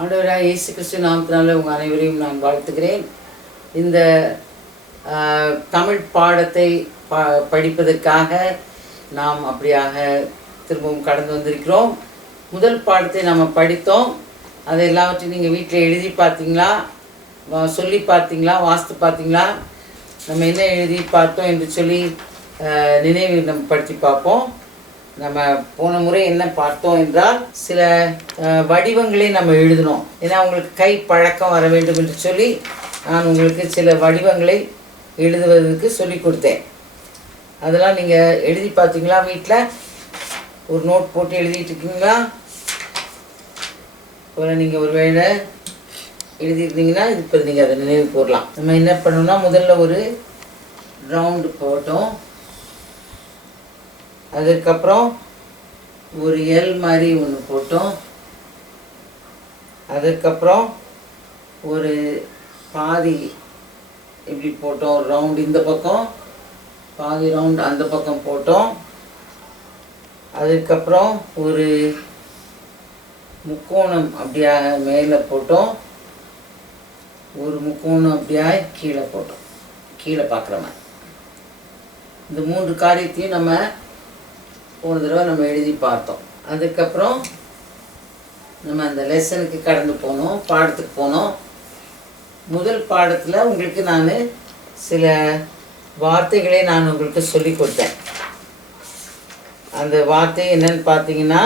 ஆண்டவராக இயேசு கிறிஸ்து நாமத்தினால உங்கள் அனைவரையும் நான் வாழ்த்துகிறேன். இந்த தமிழ் பாடத்தை படிப்பதற்காக நாம் அப்படியாக திரும்பவும் கடந்து வந்திருக்கிறோம். முதல் பாடத்தை நாம் படித்தோம். அதை எல்லாவற்றையும் நீங்கள் வீட்டில் எழுதி பார்த்தீங்களா, சொல்லி பார்த்தீங்களா, வாசித்து பார்த்தீங்களா? நம்ம என்ன எழுதி பார்த்தோம் என்று சொல்லி நினைவு நம்ம படுத்தி பார்ப்போம். நம்ம போன முறை என்ன பார்த்தோம் என்றால், சில வடிவங்களை நம்ம எழுதினோம். ஏன்னா உங்களுக்கு கை பழக்கம் வர வேண்டும் என்று சொல்லி நான் உங்களுக்கு சில வடிவங்களை எழுதுவதற்கு சொல்லி கொடுத்தேன். அதெல்லாம் நீங்கள் எழுதி பார்த்தீங்களா? வீட்டில் ஒரு நோட் போட்டு எழுதிட்டு இருக்கீங்களா? இப்போ நீங்கள் ஒரு வேளை எழுதியிருந்தீங்கன்னா இப்போ நீங்கள் அதை நினைவு கூறலாம். நம்ம என்ன பண்ணோம்னா, முதல்ல ஒரு ரவுண்டு போட்டோம். அதுக்கப்புறம் ஒரு எல் மாதிரி ஒன்று போட்டோம். அதுக்கப்புறம் ஒரு பாதி இப்படி போட்டோம், ஒரு ரவுண்டு இந்த பக்கம், பாதி ரவுண்டு அந்த பக்கம் போட்டோம். அதுக்கப்புறம் ஒரு முக்கோணம் அப்படியாக மேலே போட்டோம், ஒரு முக்கோணம் அப்படியாக கீழே போட்டோம், கீழே பார்க்குற மாதிரி. இந்த 3 காரியத்தையும் நம்ம போன தடவை நம்ம எழுதி பார்த்தோம். அதுக்கப்புறம் நம்ம அந்த லெசனுக்கு கடந்து போனோம், பாடத்துக்கு போனோம். முதல் பாடத்தில் உங்களுக்கு நான் சில வார்த்தைகளை நான் உங்களுக்கு சொல்லி கொடுத்தேன். அந்த வார்த்தை என்னன்னு பார்த்தீங்கன்னா,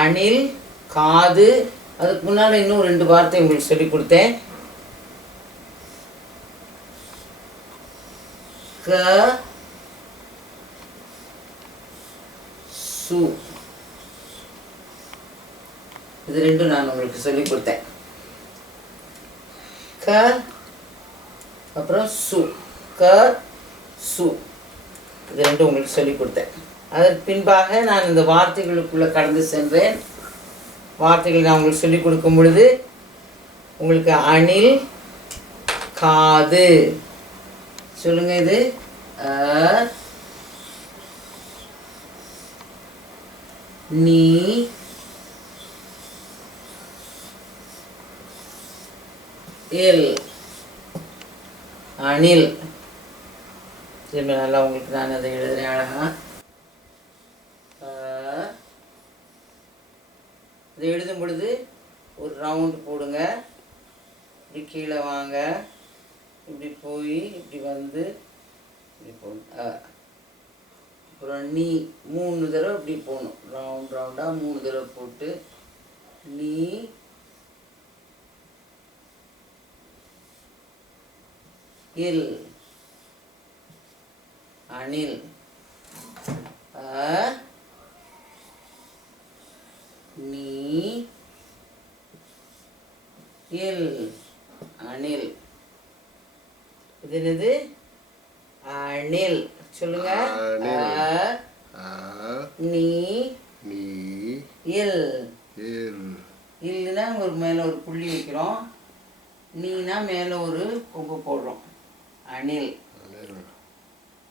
அணில், காது. அதுக்கு முன்னால் இன்னும் 2 வார்த்தை உங்களுக்கு சொல்லி கொடுத்தேன். க சு. இது 2 நான் உங்களுக்கு சொல்லி கொடுத்தேன். க அப்புறம் சு, க சு, இது 2 உங்களுக்கு சொல்லி கொடுத்தேன். அதற்கு பின்பாக நான் இந்த வார்த்தைகளுக்குள்ளே கடந்து சென்றேன். வார்த்தைகள் நான் உங்களுக்கு சொல்லிக் கொடுக்கும் பொழுது உங்களுக்கு அணில், காது சொல்லுங்க. இது நீ, எல், அணில். திரும்ப நல்லா உங்களுக்கு நான் அதை எழுதுறேன் அழகா. இதை எழுதும் பொழுது ஒரு ரவுண்டு போடுங்க. இப்படி கீழே வாங்க, இப்படி போய் இப்படி வந்து இப்படி போகணும். அப்புறம் நீ 3 தடவை இப்படி போகணும். ரவுண்டாக 3 தடவை போட்டு நீ, இல், அணில், நீ, இல், அணில். இது என்னது? அணில். சொல்லுங்க. நீ, இல். இல்லுனா ஒரு மேலே ஒரு புள்ளி வைக்கிறோம், நீனா மேலே ஒரு கொம்பு போடுறோம். அணில்.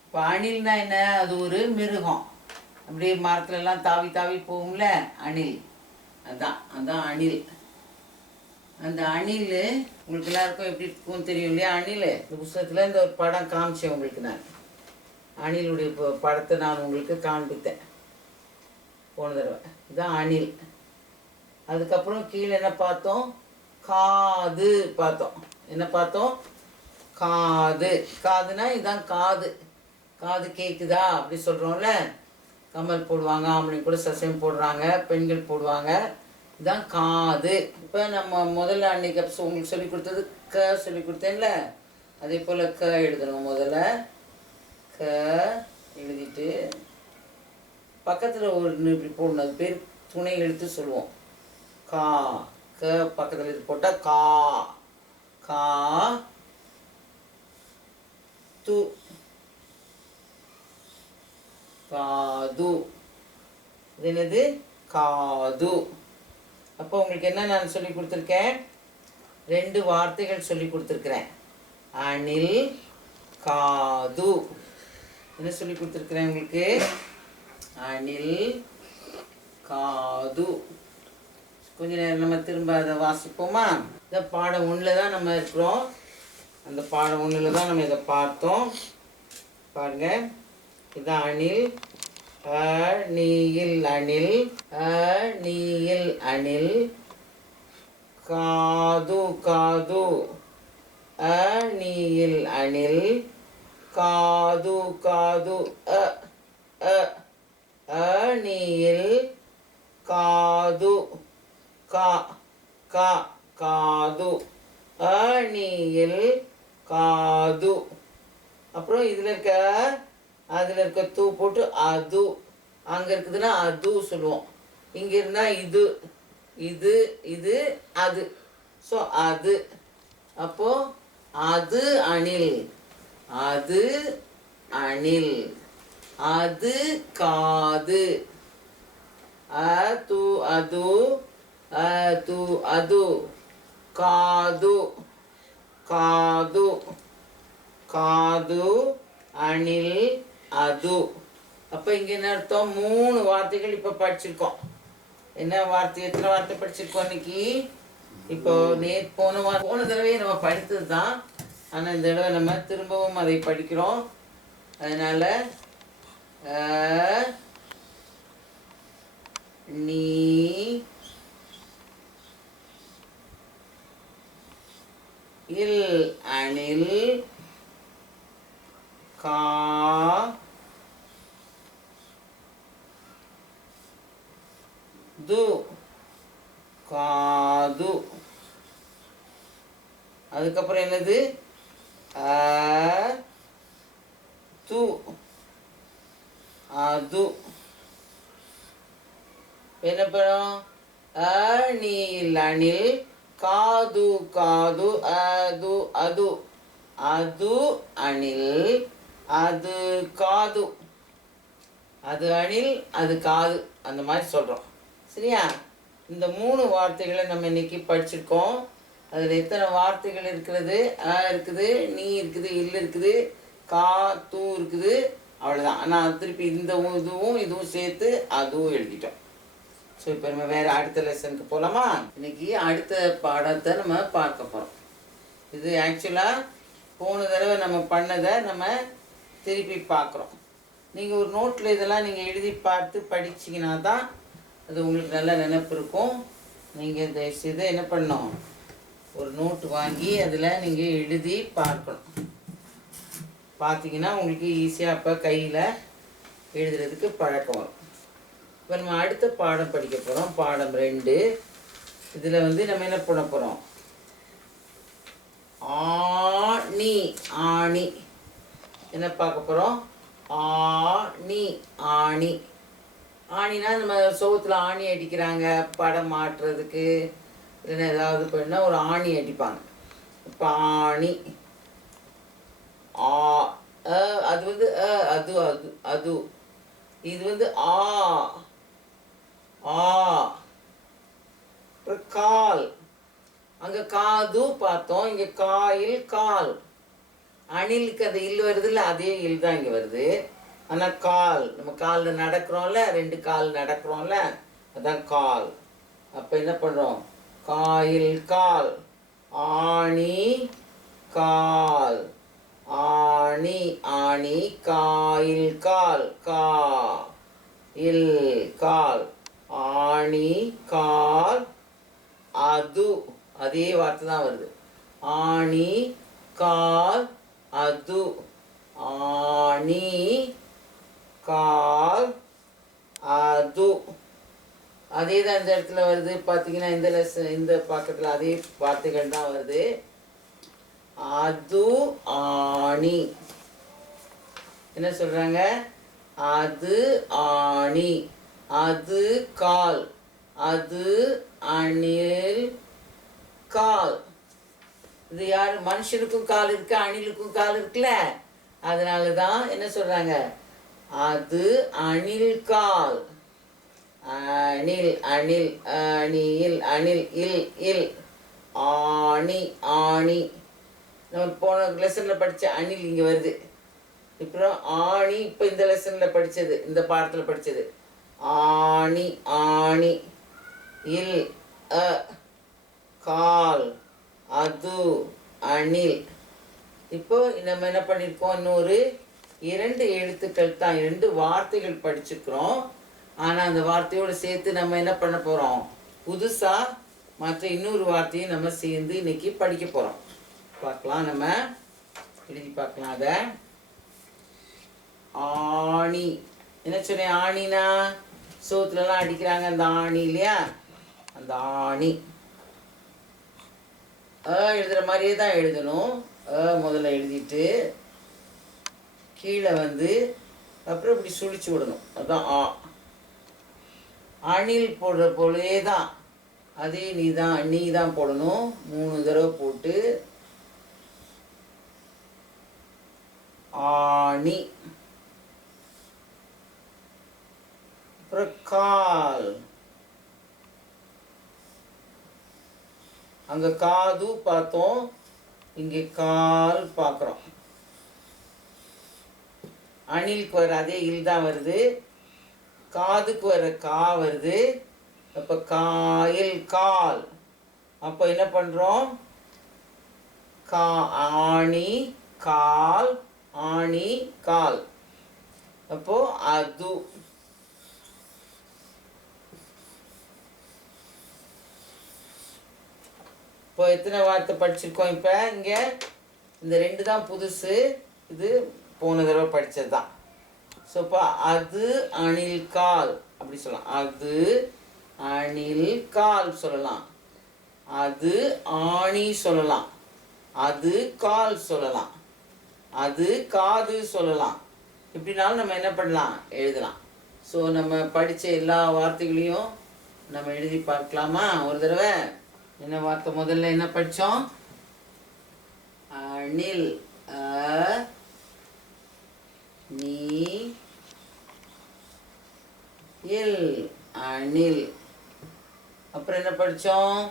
இப்போ அணில்னா என்ன? அது ஒரு மிருகம். அப்படியே மரத்துலலாம் தாவி தாவி போகும்ல, அணில். அதான் அணில். அந்த அணில் உங்களுக்கு எல்லாருக்கும் எப்படி இருக்கும் தெரியும் இல்லையா? அணில் இந்த புத்தகத்தில் இந்த ஒரு படம் காமிச்சேன் உங்களுக்கு. நான் அணிலுடைய படத்தை நான் உங்களுக்கு காண்பித்தேன் போன தடவை. இதுதான் அணில். அதுக்கப்புறம் கீழே என்ன பார்த்தோம்? காது பார்த்தோம். என்ன பார்த்தோம்? காது. காதுனா இதுதான் காது. காது கேட்குதா அப்படி சொல்கிறோம்ல. கம்மல் போடுவாங்க, ஆம்பளைங்க கூட சசையும் போடுறாங்க, பெண்கள் போடுவாங்க. இதுதான் காது. இப்போ நம்ம முதல்ல அன்னைக்கு உங்களுக்கு சொல்லி கொடுத்தது க சொல்லி கொடுத்தேன்ல, அதே போல் க எழுதணும். முதல்ல க எழுதிட்டு பக்கத்தில் ஒரு இப்படி போடணும். அது பேர் துணை எழுத்து சொல்லுவோம். கா. க பக்கத்தில் இது போட்டால் கா. கா து, காது. இது என்னது? காது. அப்போ உங்களுக்கு என்ன நான் சொல்லி கொடுத்துருக்கேன்? 2 வார்த்தைகள் சொல்லி கொடுத்துருக்குறேன். அணில், காது. என்ன சொல்லி கொடுத்துருக்குறேன் உங்களுக்கு? அணில், காது. கொஞ்ச நேரம் நம்ம திரும்ப அதை வாசிப்போமா? இந்த பாடம் 1 தான் நம்ம இருக்கிறோம். அந்த பாடம் 1 தான் நம்ம இதை பார்த்தோம். பாருங்க, இதான் அணில். நீயில் அணில். நீயில் அணில். காது காது. நீயில் அணில். காது காது. நீயில் காது. கா கா காது. நீயில் காது. அப்புறம் இதில் இருக்க அதில் இருக்க தூ போட்டு அது. அங்கே இருக்குதுன்னா அது சொல்லுவோம். இங்கே இருந்தால் இது இது இது அது. ஸோ அது. அப்போது அது அணில். அது அணில். அது காது. அது அது. அது அது. காது காது. காது அணில் அது. அப்போ இங்கே என்ன அர்த்தம்? 3 வார்த்தைகள் இப்போ படிச்சிருக்கோம். என்ன வார்த்தை, எத்தனை வார்த்தை படிச்சிருக்கோம் இன்னைக்கு? இப்போ போன தடவையே நம்ம படித்தது தான். ஆனால் இந்த தடவை நம்ம திரும்பவும் அதை படிக்கிறோம். அதனால் நீ இல் அணில். கா து காது. அதுக்கப்புறம் என்னது? து அது. என்ன படம்? நீல் அணில். காது காது. அது அது. அது அணில். அது காது. அது அணில் அது காது. அந்த மாதிரி சொல்கிறோம். சரியா? இந்த 3 வார்த்தைகளை நம்ம இன்னைக்கு படிச்சிருக்கோம். அதில் எத்தனை வார்த்தைகள் இருக்கிறது? இருக்குது, நீ இருக்குது, இல் இருக்குது, கா தூ இருக்குது. அவ்வளோதான். ஆனால் திருப்பி இந்த இதுவும் சேர்த்து அதுவும் எழுதிட்டோம். ஸோ இப்போ நம்ம வேறு அடுத்த லெசனுக்கு போகலாமா? இன்னைக்கு அடுத்த பாடத்தை நம்ம பார்க்க போகிறோம். இது ஆக்சுவலாக போன தடவை நம்ம பண்ணதை நம்ம திருப்பி பார்க்குறோம். நீங்கள் ஒரு நோட்டில் இதெல்லாம் நீங்கள் எழுதி பார்த்து படிச்சிங்கன்னா தான் அது உங்களுக்கு நல்ல நினைப்பு இருக்கும். நீங்கள் இதை என்ன பண்ணணும்? ஒரு நோட்டு வாங்கி அதில் நீங்கள் எழுதி பார்க்கணும். பார்த்தீங்கன்னா உங்களுக்கு ஈஸியாக அப்போ கையில் எழுதுறதுக்கு பழக்கம் வரும். இப்போ நம்ம அடுத்த பாடம் படிக்க போகிறோம். பாடம் 2. இதில் நம்ம என்ன பண்ண போகிறோம்? ஆணி. ஆணி என்ன பார்க்க போகிறோம்? ஆணி. ஆணி. ஆணினா நம்ம சோகத்தில் ஆணி அடிக்கிறாங்க படம் மாட்டுறதுக்கு. இல்லைன்னா ஏதாவது பண்ணால் ஒரு ஆணி அடிப்பாங்க. இப்போ ஆணி. அது அது அது அது. இது ஆ. கால். அங்கே காது பார்த்தோம். இங்கே காயில் கால். அணிலுக்கு அந்த இல் வருது இல்லை, அதே இல் தான் இங்கே வருது. ஆனால் கால், நம்ம காலில் நடக்கிறோம்ல, 2 கால் நடக்கிறோம்ல, அதான் கால். அப்போ என்ன பண்ணுறோம்? காயில் கால். ஆணி கால். ஆணி ஆணி. காயில் கால். கா இல் கால். ஆணி கால். அது அதே வார்த்தை தான் வருது. ஆணி கால் அது. ஆணி கால் அது. அதே தான் இந்த இடத்துல வருது. பார்த்தீங்கன்னா இந்த பக்கத்தில் அதே வார்த்தைகள் தான் வருது. அது ஆணி. என்ன சொல்கிறாங்க? அது ஆணி. அது கால். அது அணில் கால். இது யார்? மனுஷனுக்கும் கால் இருக்கு, அணிலுக்கும் கால் இருக்குல்ல. அதனால தான் என்ன சொல்கிறாங்க? அது அணில் கால். அணில் அணில். அணில் அணில். இல் இல். ஆணி ஆணி. நம்ம போன லெசனில் படித்த அணில் இங்கே வருது. அப்புறம் ஆணி இப்போ இந்த லெசனில் படித்தது, இந்த பாடத்தில் படித்தது. ஆணி ஆணி. இல் அ கால், அது, அணில். இப்போ நம்ம என்ன பண்ணியிருக்கோம், இன்னொரு 2 எழுத்துக்கள் தான், 2 வார்த்தைகள் படிச்சுக்கிறோம். ஆனால் அந்த வார்த்தையோடு சேர்த்து நம்ம என்ன பண்ண போகிறோம், புதுசாக மற்ற இன்னொரு வார்த்தையும் நம்ம சேர்ந்து இன்னைக்கு படிக்க போகிறோம். பார்க்கலாம், நம்ம எழுதி பார்க்கலாம். அதை ஆணி. என்ன சொன்னேன், ஆணினா சோத்துலலாம் அடிக்கிறாங்க அந்த ஆணி இல்லையா, அந்த ஆணி. எழுதுகிற மாதிரியே தான் எழுதணும். முதல்ல எழுதிட்டு கீழே வந்து அப்புறம் இப்படி சுழிச்சு விடணும். அதுதான் ஆ. அணில் போடுற போலே தான் அதே நீ தான் போடணும். 3 தடவை போட்டு ஆணி. அப்புறம் கால். அங்கே காது பார்த்தோம், இங்கே கால் பார்க்குறோம். அணிலுக்கு வர அதே இல் தான் வருது, காதுக்கு வர கா வருது. அப்போ காயில் கால். அப்போ என்ன பண்ணுறோம், கா ஆணி கால், ஆணி கால். அப்போ அது. இப்போ எத்தனை வார்த்தை படிச்சிருக்கோம், இப்போ இங்கே இந்த 2 தான் புதுசு, இது போன தடவை படித்தது தான். ஸோ இப்போ அது அணில் கால் அப்படி சொல்லலாம். அது அணில் கால் சொல்லலாம், அது ஆணி சொல்லலாம், அது கால் சொல்லலாம், அது காது சொல்லலாம். இப்படினாலும் நம்ம என்ன பண்ணலாம், எழுதலாம். ஸோ நம்ம படித்த எல்லா வார்த்தைகளையும் நம்ம எழுதி பார்க்கலாமா ஒரு தடவை. என்ன வார்த்தை முதல்ல என்ன படித்தோம், அணில். நீ இல் அணில். அப்புறம் என்ன படித்தோம்,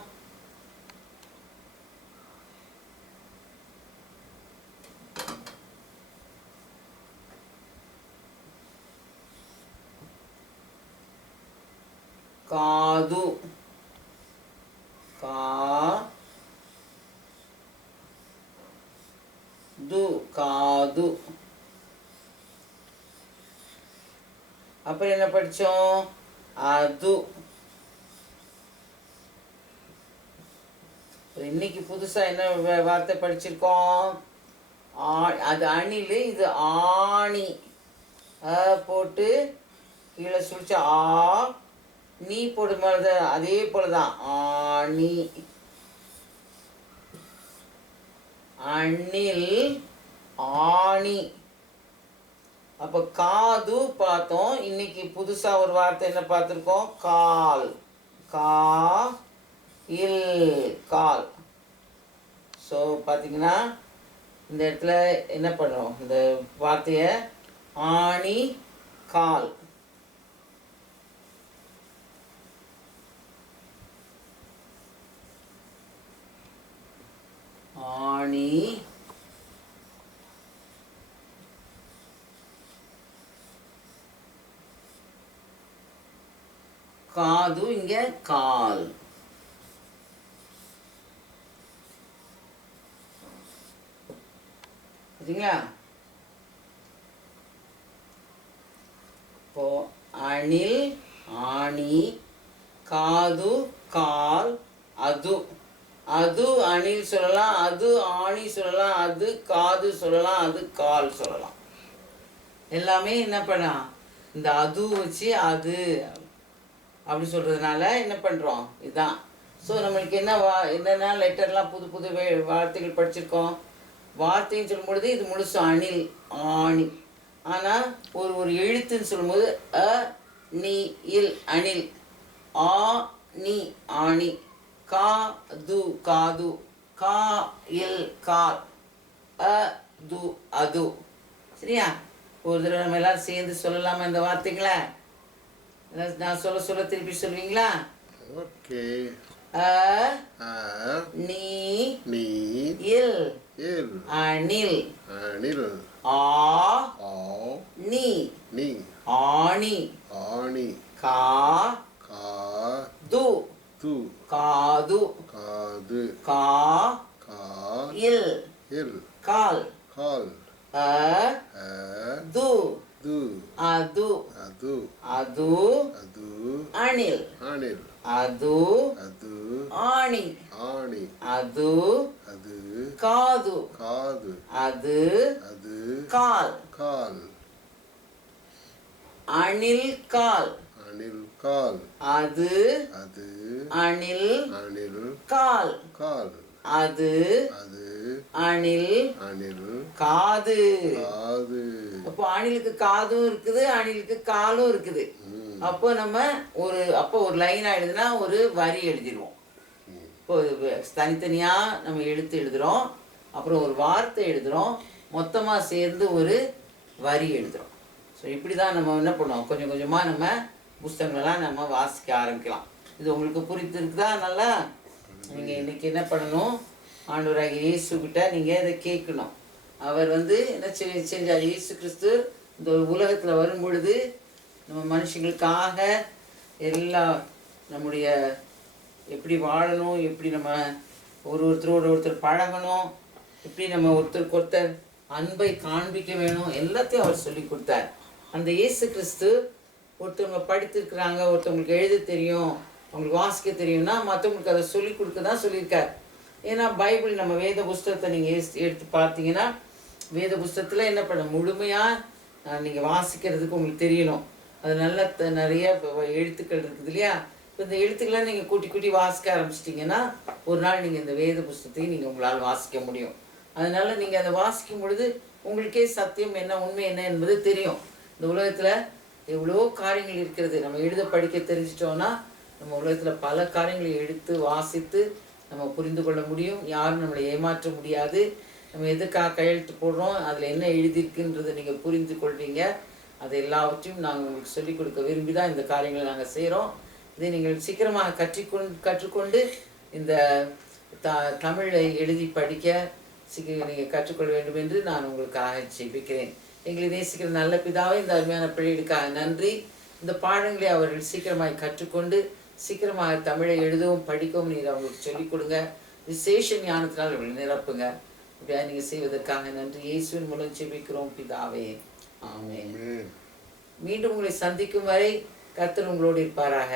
காது, காது. அப்புறம் என்ன படித்தோம், அது. இன்னைக்கு புதுசாக என்ன வார்த்தை படிச்சிருக்கோம், அது அணில், இது ஆணி. போட்டு கீழே சுழிச்ச ஆ, நீ போடும்போது அதே போல தான் ஆணி. அணில் ஆணி. அப்போ காது பார்த்தோம். இன்னைக்கு புதுசாக ஒரு வார்த்தை என்ன பார்த்துருக்கோம், கால். கா இல் கால். ஸோ பார்த்தீங்கன்னா இந்த இடத்துல என்ன பண்ணுறோம், இந்த வார்த்தையை ஆணி கால். ஆணி காது, இங்கே கால். சரிங்களா. இப்போ அணில் ஆணி, காது கால், அது. அது அணில் சொல்லலாம், அது ஆணி சொல்லலாம், அது காது சொல்லலாம், அது கால் சொல்லலாம். எல்லாமே என்ன பண்ணலாம், இந்த அது வச்சு அது அப்படி சொல்கிறதுனால என்ன பண்ணுறோம், இதுதான். ஸோ நம்மளுக்கு என்னென்ன லெட்டர்லாம் புது புது வார்த்தைகள் படிச்சிருக்கோம். வார்த்தைன்னு சொல்லும்பொழுது இது முழுசு அணில் ஆணி. ஆனால் ஒரு எழுத்துன்னு சொல்லும்போது அ நீ இல் அணில், ஆ நீ ஆணி, கா து காது, கா இல் கால், அ து அது. சரியா. ஒரு தடவை நம்ம எல்லோரும் சேர்ந்து சொல்லலாமா இந்த வார்த்தைகளை. நான் சொல்ல திருப்பி சொல்வீங்களா. ஓகே. நீ இல் அணில், ஆ நீ ஆணி, கா து காது. காது. கா கா இல் இல் கால். கால். அ அ து து அது. அது அது அது அணில். அணில். அது அது ஆணி. ஆணி. அது அது காது. காது. அது அது கால். கால். அணில் கால். அணில் கால். அது அது அணில் அணில் கால். கால். அது அது அணில் அணில் காது. காது. அப்போ அணிலுக்கு காதும் இருக்குது, அணிலுக்கு காலும் இருக்குது. அப்போ நம்ம ஒரு லைன் எழுதுனா ஒரு வரி எழுதிடுவோம். இப்போ தனித்தனியாக நம்ம எழுதுகிறோம், அப்புறம் ஒரு வார்த்தை எழுதுகிறோம், மொத்தமாக சேர்ந்து ஒரு வரி எழுதுகிறோம். ஸோ இப்படி தான் நம்ம என்ன பண்ணுவோம், கொஞ்சம் கொஞ்சமாக நம்ம புஸ்தகங்களெல்லாம் நம்ம வாசிக்க ஆரம்பிக்கலாம். இது உங்களுக்கு புரிந்திருக்குதா? நல்லா நீங்கள் இன்றைக்கி என்ன பண்ணணும், ஆண்டவராகிய இயேசுக்கிட்ட நீங்கள் இதை கேட்கணும். அவர் என்ன செஞ்சார், இயேசு கிறிஸ்து இந்த உலகத்தில் வரும் பொழுது நம்ம மனுஷங்களுக்காக எல்லா நம்முடைய எப்படி வாழணும், எப்படி நம்ம ஒருத்தர் பழகணும், எப்படி நம்ம ஒருத்தருக்கு ஒருத்தர் அன்பை காண்பிக்க வேணும், எல்லாத்தையும் அவர் சொல்லி கொடுத்தார். அந்த இயேசு கிறிஸ்து ஒருத்தவங்க படித்திருக்கிறாங்க, ஒருத்தவங்களுக்கு எழுத தெரியும், அவங்களுக்கு வாசிக்க தெரியும்னா மற்றவங்களுக்கு அதை சொல்லி கொடுக்க தான் சொல்லியிருக்கார். ஏன்னா பைபிள் நம்ம வேத புஸ்தகத்தை நீங்கள் எடுத்து பார்த்தீங்கன்னா, வேத புஸ்தகத்தில் என்ன பண்ண முழுமையாக நீங்கள் வாசிக்கிறதுக்கு உங்களுக்கு தெரியணும். அது நல்ல நிறைய எழுத்துக்கள் இருக்குது இல்லையா? இப்போ இந்த எழுத்துக்கெல்லாம் நீங்கள் கூட்டி கூட்டி வாசிக்க ஆரம்பிச்சிட்டிங்கன்னா ஒரு நாள் நீங்கள் இந்த வேத புஸ்தகத்தையும் நீங்கள் உங்களால் வாசிக்க முடியும். அதனால் நீங்கள் அதை வாசிக்கும் பொழுது உங்களுக்கே சத்தியம் என்ன, உண்மை என்ன என்பது தெரியும். இந்த உலகத்தில் எவ்வளோ காரியங்கள் இருக்கிறது. நம்ம எழுத படிக்க தெரிஞ்சிட்டோன்னா நம்ம உலகத்தில் பல காரியங்களை எடுத்து வாசித்து நம்ம புரிந்து கொள்ள முடியும். யாரும் நம்மளை ஏமாற்ற முடியாது. நம்ம எதுக்காக கையெழுத்து போடுறோம், அதில் என்ன எழுதியிருக்குன்றதை நீங்கள் புரிந்து கொள்வீங்க. அது எல்லாவற்றையும் நாங்கள் உங்களுக்கு சொல்லிக் கொடுக்க விரும்பி தான் இந்த காரியங்களை நாங்கள் செய்கிறோம். இதை நீங்கள் சீக்கிரமாக கற்றுக்கொண்டு இந்த தமிழை எழுதி படிக்க நீங்கள் கற்றுக்கொள்ள வேண்டும் என்று நான் உங்களுக்காக ஜெபிக்கிறேன். எங்களை நேசிக்கிற நல்ல பிதாவே, இந்த அருமையான பிள்ளைகளுக்காக நன்றி. இந்த பாடங்களை அவர்கள் சீக்கிரமாக கற்றுக்கொண்டு சீக்கிரமாக தமிழை எழுதவும் படிக்கவும் நீர் அவங்களுக்கு சொல்லிக் கொடுங்க. விசேஷ ஞானத்தினால் அவர்களை நிரப்புங்க. இப்படியா நீங்கள் செய்வதற்காக நன்றி. இயேசுவின் மூலம் ஜெபிக்கிறோம் பிதாவே, ஆமென். மீண்டும் உங்களை சந்திக்கும் வரை கர்த்தர் உங்களோடு இருப்பாராக.